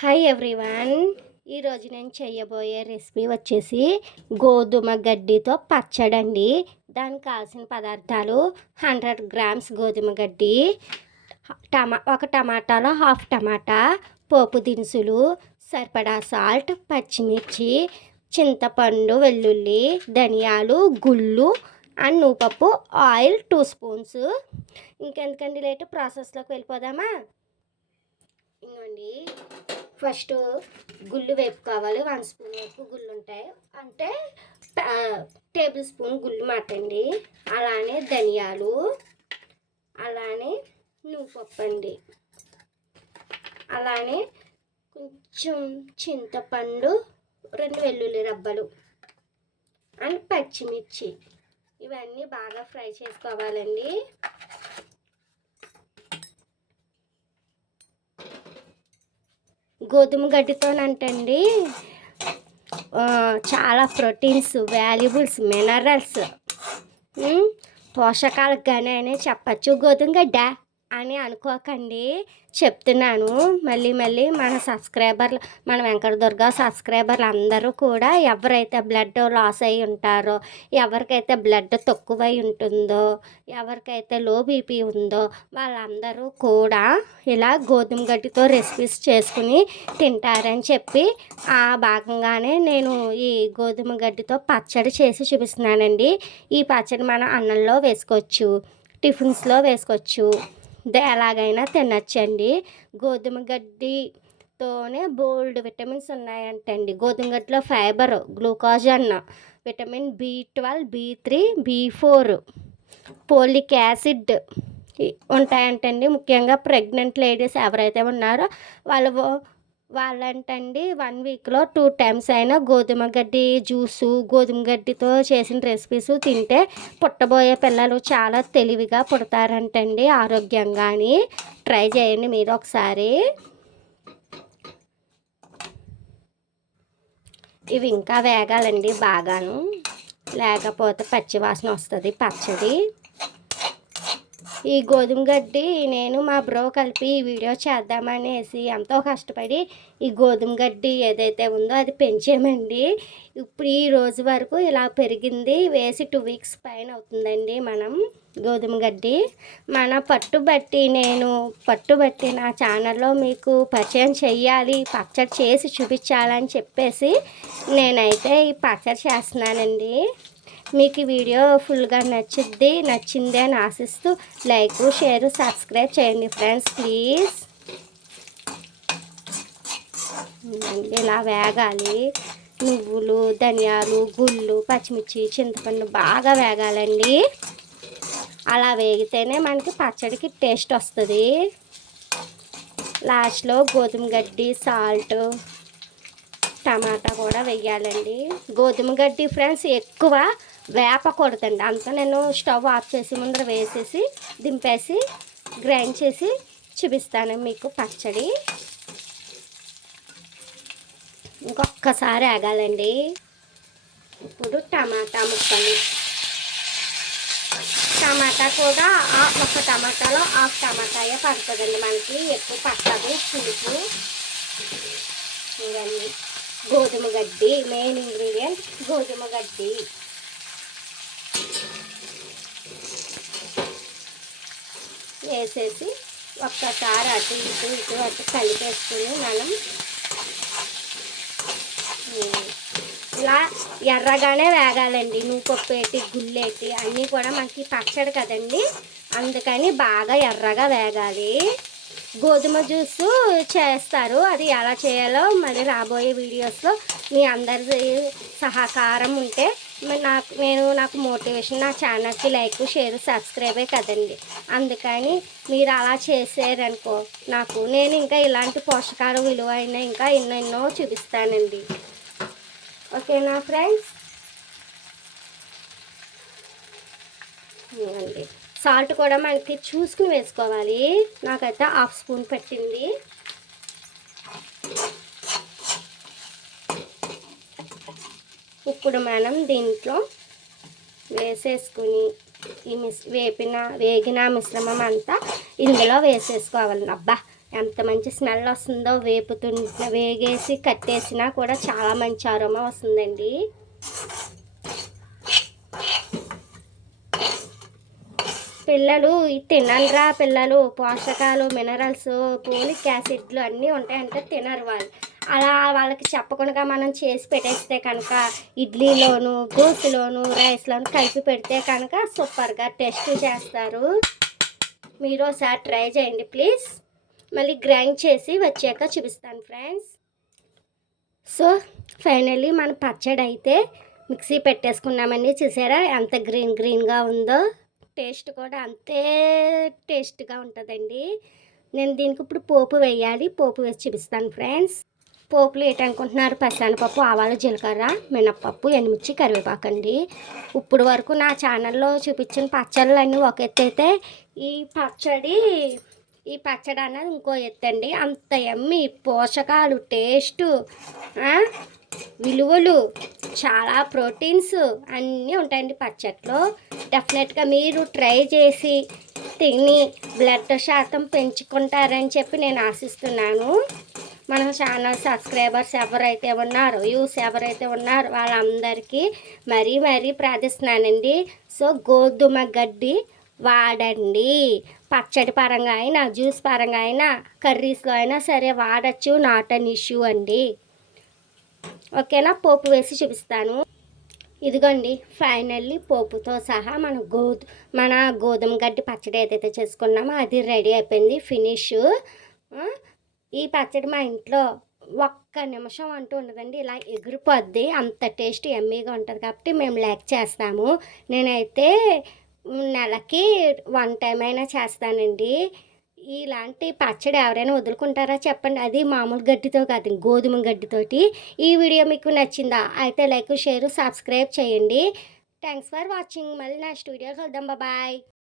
Hi everyone. ఈరోజు నేను చేయబోయే రెసిపీ వచ్చేసి గోధుమ గడ్డితో పచ్చడి అండి. దానికి కావాల్సిన పదార్థాలు 100 గ్రామ్స్ గోధుమ గడ్డి, ఒక టమాటాలో హాఫ్ టమాటా, పోపు దినుసులు, సరిపడా సాల్ట్, పచ్చిమిర్చి, చింతపండు, వెల్లుల్లి, ధనియాలు, గుళ్ళు అండ్ నువ్వుపప్పు, ఆయిల్ 2 స్పూన్స్. ఇంకెందుకండి లేటు, ప్రాసెస్లోకి వెళ్ళిపోదామా? ఇంకోండి, ఫస్ట్ గుళ్ళు వేపుకోవాలి. 1 స్పూన్ వరకు గుళ్ళు ఉంటాయి, అంటే టేబుల్ స్పూన్ గుళ్ళు మాటండి. అలానే ధనియాలు, అలానే నువ్వుపప్పు అండి, అలానే కొంచెం చింతపండు, 2 వెల్లుల్లి రబ్బలు అండ్ పచ్చిమిర్చి. ఇవన్నీ బాగా ఫ్రై చేసుకోవాలండి. గోధుమ గడ్డితోనంటండి చాలా ప్రోటీన్స్, వాల్యుబుల్స్, మినరల్స్, పోషకాలకు కానీ అనే చెప్పచ్చు. గోధుమ గడ్డ అని అనుకోకండి, చెప్తున్నాను మళ్ళీ మళ్ళీ. మన సబ్స్క్రైబర్లు, మన వెంకటదుర్గ సబ్స్క్రైబర్లు అందరూ కూడా ఎవరైతే బ్లడ్ లాస్ అయి ఉంటారో, ఎవరికైతే బ్లడ్ తక్కువై ఉంటుందో, ఎవరికైతే లో బీపీ ఉందో వాళ్ళందరూ కూడా ఇలా గోధుమ గడ్డితో రెసిపీస్ చేసుకుని తింటారని చెప్పి ఆ భాగంగానే నేను ఈ గోధుమ గడ్డితో పచ్చడి చేసి చూపిస్తున్నానండి. ఈ పచ్చడి మనం అన్నంలో వేసుకోవచ్చు, టిఫిన్స్లో వేసుకోవచ్చు, ఎలాగైనా తినచ్చండి. గోధుమ గడ్డితోనే బోల్డ్ విటమిన్స్ ఉన్నాయంటండి. గోధుమ గడ్డిలో ఫైబర్, గ్లూకోజన్, vitamin B12, B3, B4, folic acid ఉంటాయంటండి. ముఖ్యంగా ప్రెగ్నెంట్ లేడీస్ ఎవరైతే ఉన్నారో వాళ్ళంటండి 1 వీక్లో 2 టైమ్స్ అయినా గోధుమ గడ్డి జ్యూసు, గోధుమ గడ్డితో చేసిన రెసిపీస్ తింటే పుట్టబోయే పిల్లలు చాలా తెలివిగా పుడతారంటండి, ఆరోగ్యంగాని. ట్రై చేయండి మీరు ఒకసారి. ఇవి ఇంకా వేగాలండి బాగాను, లేకపోతే పచ్చివాసన వస్తుంది పచ్చడి. ఈ గోధుమ గడ్డి నేను మా బ్రో కలిపి ఈ వీడియో చేద్దామనేసి ఎంతో కష్టపడి ఈ గోధుమ గడ్డి ఏదైతే ఉందో అది పెంచామండి. ఇప్పుడు ఈ రోజు వరకు ఇలా పెరిగింది. వేసి 2 వీక్స్ పైన అవుతుందండి. మనం గోధుమ గడ్డి మన పట్టుబట్టి నా ఛానల్లో మీకు పరిచయం చెయ్యాలి, పచ్చడి చేసి చూపించాలని చెప్పేసి నేనైతే ఈ పచ్చడి చేస్తున్నానండి. మీకు ఈ వీడియో ఫుల్గా నచ్చింది అని ఆశిస్తూ లైక్, షేర్, సబ్స్క్రైబ్ చేయండి ఫ్రెండ్స్, ప్లీజ్. ఇలా వేగాలి. నువ్వులు, ధనియాలు, గుళ్ళు, పచ్చిమిర్చి, చింతపండు బాగా వేగాలండి. అలా వేగితేనే మనకి పచ్చడికి టేస్ట్ వస్తుంది. లాస్ట్లో గోధుమ గడ్డి, సాల్ట్, టమాటా కూడా వేయాలండి. గోధుమ గడ్డి ఫ్రెండ్స్ ఎక్కువ వేపకూడదండి. అంతా నేను స్టవ్ ఆఫ్ చేసి ముందర వేసేసి దింపేసి గ్రైండ్ చేసి చూపిస్తాను మీకు పచ్చడి. ఇంకొక్కసారి ఆగాలండి. ఇప్పుడు టమాటా ముక్కలు, టమాటా కూడా ఒక టమాటాలో హాఫ్ టమాటాయే పడుతుందండి, మనకి ఎక్కువ పట్టదు పులుపు. ఇవన్నీ గోధుమ గడ్డి మెయిన్ ఇంగ్రీడియంట్, గోధుమ గడ్డి. వేసేసి ఒక్కసారి అటు కలిపేసుకుని మనం ఇలా ఎర్రగానే వేగాలండి. నువ్వుపప్పేటి, గుళ్ళేటి అన్నీ కూడా మనకి పచ్చడి కదండి, అందుకని బాగా ఎర్రగా వేగాలి. గోధుమ జ్యూసు చేస్తారు, అది ఎలా చేయాలో మరి రాబోయే వీడియోస్లో మీ అందరి సహకారం ఉంటే నాకు మోటివేషన్. నా ఛానల్కి లైక్, షేర్, సబ్స్క్రైబే కదండి, అందుకని మీరు అలా చేసారనుకో నేను ఇంకా ఇలాంటి పోషకాల విలువైన ఇంకా ఎన్నెన్నో చూపిస్తానండి. ఓకేనా ఫ్రెండ్స్? అండి సాల్ట్ కూడా మనకి చూసుకుని వేసుకోవాలి. నాకైతే హాఫ్ స్పూన్ పెట్టింది. ఇప్పుడు మనం దీంట్లో వేసేసుకుని ఈ వేగిన మిశ్రమం అంతా ఇందులో వేసేసుకోవాలి. అబ్బా ఎంత మంచి స్మెల్ వస్తుందో, వేగేసి కట్టేసినా కూడా చాలా మంచి అరోమా వస్తుందండి. పిల్లలు తినరా, పిల్లలు పోషకాలు, మినరల్స్, పోలిక్ యాసిడ్లు అన్నీ ఉంటాయంటే తినరు వాళ్ళు. అలా వాళ్ళకి చెప్పకుండా మనం చేసి పెట్టేస్తే కనుక ఇడ్లీలోను, దోశలోను, రైస్లోను కలిపి పెడితే కనుక సూపర్గా టేస్ట్ చేస్తారు. మీరు ఒకసారి ట్రై చేయండి ప్లీజ్. మళ్ళీ గ్రైండ్ చేసి వచ్చాక చూపిస్తాను ఫ్రెండ్స్. సో ఫైనల్లీ మన పచ్చడి అయితే మిక్సీ పెట్టేసుకున్నామండి. చూసారా ఎంత గ్రీన్గా ఉందో. టేస్ట్ కూడా అంతే టేస్ట్గా ఉంటుందండి. నేను దీనికి ఇప్పుడు పోపు వేయాలి. పోపు వేసి చూపిస్తాను ఫ్రెండ్స్. పోపులు ఏంటనుకుంటున్నారు? పచ్చనపప్పు, ఆవాలు, జీలకర్ర, మినప్పప్పు, ఎండుమిర్చి, కరివేపాకు అండి. ఇప్పుడు వరకు నా ఛానల్లో చూపించిన పచ్చళ్ళు అన్నీ ఒక ఎత్తు అయితే ఈ పచ్చడి అన్నది ఇంకో ఎత్తండి. అంత ఎమ్మి పోషకాలు, టేస్టు, విలువలు, చాలా ప్రోటీన్స్ అన్నీ ఉంటాయండి పచ్చట్లో. డెఫినెట్గా మీరు ట్రై చేసి తిని బ్లడ్ శాతం పెంచుకుంటారని చెప్పి నేను ఆశిస్తున్నాను. మన ఛానల్ సబ్స్క్రైబర్స్ ఎవరైతే ఉన్నారో, ఎవరైతే ఉన్నారో వాళ్ళందరికీ మరీ ప్రార్థిస్తున్నానండి. సో గోధుమ గడ్డి వాడండి. పచ్చడి పరంగా అయినా, జ్యూస్ పరంగా అయినా, కర్రీస్లో అయినా సరే వాడచ్చు. నాట్ అన్ ఇష్యూ అండి. ఓకేనా? పోపు వేసి చూపిస్తాను. ఇదిగోండి ఫైనల్లీ పోపుతో సహా మన గోధుమ గడ్డి పచ్చడి ఏదైతే చేసుకున్నామో అది రెడీ అయిపోయింది, ఫినిష్. ఈ పచ్చడి మా ఇంట్లో ఒక్క నిమిషం అంటూ ఉండదండి, ఇలా ఎగిరిపోద్ది. అంత టేస్ట్ ఎమ్మీగా ఉంటుంది కాబట్టి మేము లైక్ చేస్తాము. నేనైతే నెలకి 1 టైం అయినా చేస్తానండి. ఇలాంటి పచ్చడి ఎవరైనా వదులుకుంటారా చెప్పండి? అది మామూలు గడ్డితో కాదు, గోధుమ గడ్డితోటి. ఈ వీడియో మీకు నచ్చిందా? అయితే లైక్, షేర్, సబ్స్క్రైబ్ చేయండి. Thanks for watching. మళ్ళీ నెక్స్ట్ వీడియో కలుద్దాం. బాయ్.